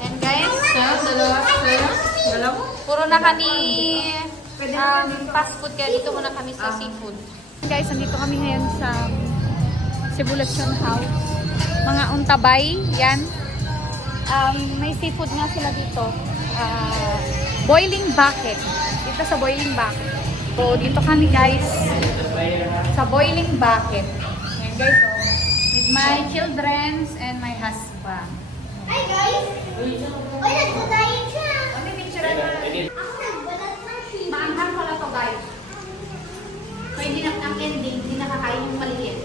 And guys, Dalawa? puro na kami fast food, kaya dito muna kami sa seafood. Guys, nandito kami ngayon sa Cebulacion House. Mga untabay, yan. May seafood nga sila dito. Boiling bucket. Dito sa boiling bucket. So, dito kami guys sa boiling bucket. Yan guys, oh. With my children and my husband. Hi guys! Uy, nagpatayin siya! Kami picture na. Ako nagbalat ng sheep. Maanghang pala to guys. So, hindi na ang ending, hindi nakakain yung maliit.